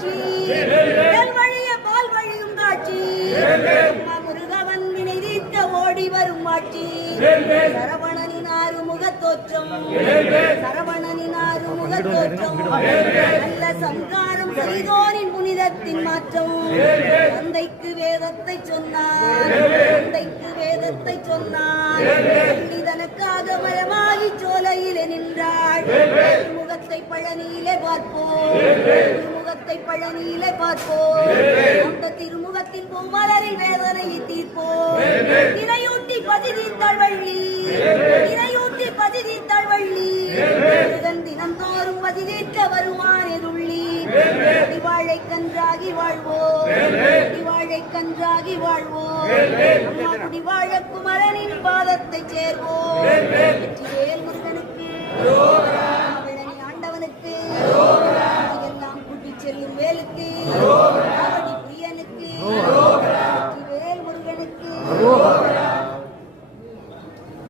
காட்சி வழிய பால் வழியும் காட்சி முருகவன் நினைத்த ஓடி வரும் மாட்சி சரவணனின் ஆறுமுக தோற்றம் சரவணனின் ஆறுமுக தோற்றம் நல்ல சம்காரம் செய்தோரின் புனிதத்தின் மாற்றம் தந்தைக்கு வேதத்தை சொன்னார் தந்தைக்கு வேதத்தை சொன்னார் தனக்காக மரமாகி சோலையிலே நின்றாள் முகத்தை பழனியிலே பார்ப்போம் திருமுகத்தை பழனியிலே பார்ப்போம் அந்த திருமுகத்தின் பூமலரில் வேதனையை தீர்ப்போம் இணையூட்டி பதி தீர்த்தாள் வள்ளி இணையூட்டி பதி தீர்த்தாள் வள்ளி முருகன் தினந்தோறும் பதி தீர்க்க வருவான் எருள்ளி வாழை கன்றாகி வாழ்வோம் வாழை கன்றாகி வாழ்வோம் அம்மா குடி வாழ குமரனின் பாதத்தை சேர்வோம் வெற்றிவேல் முருகனுக்கு பழனி ஆண்டவனுக்கு எல்லாம் கூட்டி செல்லும் வேலுக்கு பிரியனுக்கு வெற்றிவேல் முருகனுக்கு